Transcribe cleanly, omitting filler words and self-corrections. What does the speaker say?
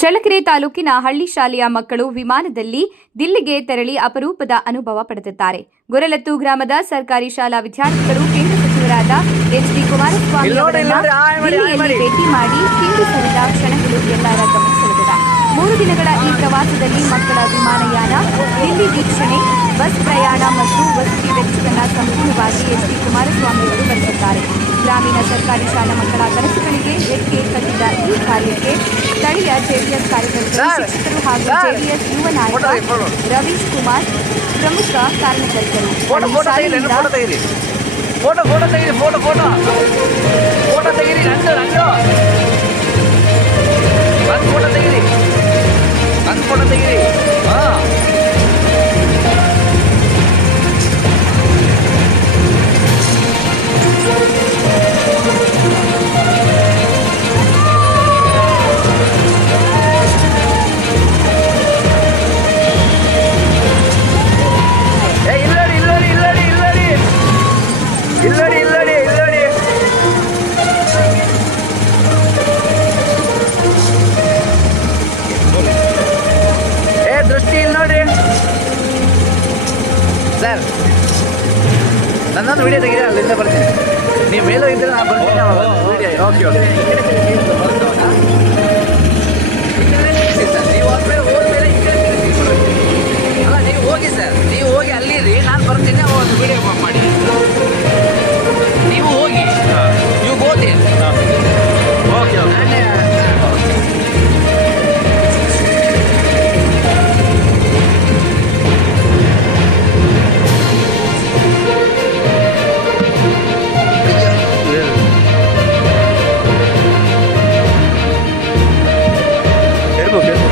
ಚಳ್ಳಕೆರೆ ತಾಲೂಕಿನ ಹಳ್ಳಿ ಶಾಲೆಯ ಮಕ್ಕಳು ವಿಮಾನದಲ್ಲಿ ದಿಲ್ಲಿಗೆ ತೆರಳಿ ಅಪರೂಪದ ಅನುಭವ ಪಡೆದಿದ್ದಾರೆ. ಗೊರಲತ್ತು ಗ್ರಾಮದ ಸರ್ಕಾರಿ ಶಾಲಾ ವಿದ್ಯಾರ್ಥಿಗಳು ಕೇಂದ್ರ ಸಚಿವರಾದ ಎಚ್.ಡಿ. ಕುಮಾರಸ್ವಾಮಿ ಅವರನ್ನು ದಿಲ್ಲಿಯಲ್ಲಿ ಭೇಟಿ ಮಾಡಿ ಹಿಂದಿ ಸರಿದ ಕ್ಷಣಗಳು ಎಲ್ಲರ ಗಮನ ಸೆಳೆದಿದೆ. 3 ದಿನಗಳ ಈ ಪ್ರವಾಸದಲ್ಲಿ ಮಕ್ಕಳ ವಿಮಾನಯಾನ, ದಿಲ್ಲಿ ವೀಕ್ಷಣೆ, ಬಸ್ ಪ್ರಯಾಣ ಮತ್ತು ವಸತಿ ವೆಚ್ಚವನ್ನು ಸಂಪೂರ್ಣವಾಗಿ ಎಚ್.ಡಿ. ಕುಮಾರಸ್ವಾಮಿ ಅವರು ಭರಿಸಿದ್ದಾರೆ. ಗ್ರಾಮೀಣ ಸರ್ಕಾರಿ ಶಾಲಾ ಮಕ್ಕಳ ಕನಸುಗಳಿಗೆ ರೆಕ್ಕೆ ಕಟ್ಟಿದ ಈ ಕಾರ್ಯಕ್ಕೆ ಸ್ಥಳೀಯ ಜೆಡಿಎಸ್ ಕಾರ್ಯಕರ್ತರು, ಶಿಕ್ಷಕರು ಹಾಗೂ ಜೆಡಿಎಸ್ ಯುವ ನಾಯಕ ರವೀಶ್ ಕುಮಾರ್ ಪ್ರಮುಖ ಕಾರಣಕರ್ತರು. ಸರ್, ನನ್ನೊಂದು ವಿಡಿಯೋ ತೆಗೆದ್ರೆ ಅಲ್ಲಿಂದ ಬರ್ತೀನಿ. ನೀವು ಮೇಲೂ ಇದ್ದರೆ ನಾನು ಬರ್ತೀನಿ. ವಿಡಿಯೋ ಓಕೆ ಸರ್, ನೀವು ಹೋದ್ಮೇಲೆ ಅಲ್ಲ, ನೀವು ಹೋಗಿ ಸರ್, ನೀವು ಹೋಗಿ ಅಲ್ಲಿರಿ, ನಾನು ಬರ್ತೀನಿ. ಒಂದು ವಿಡಿಯೋ ಮಾಡಿ, ನೀವು ಹೋಗಿ, ನೀವು ಹೋಗಿ ಓಕೆ ಹೇಳ್ಬೇಕು.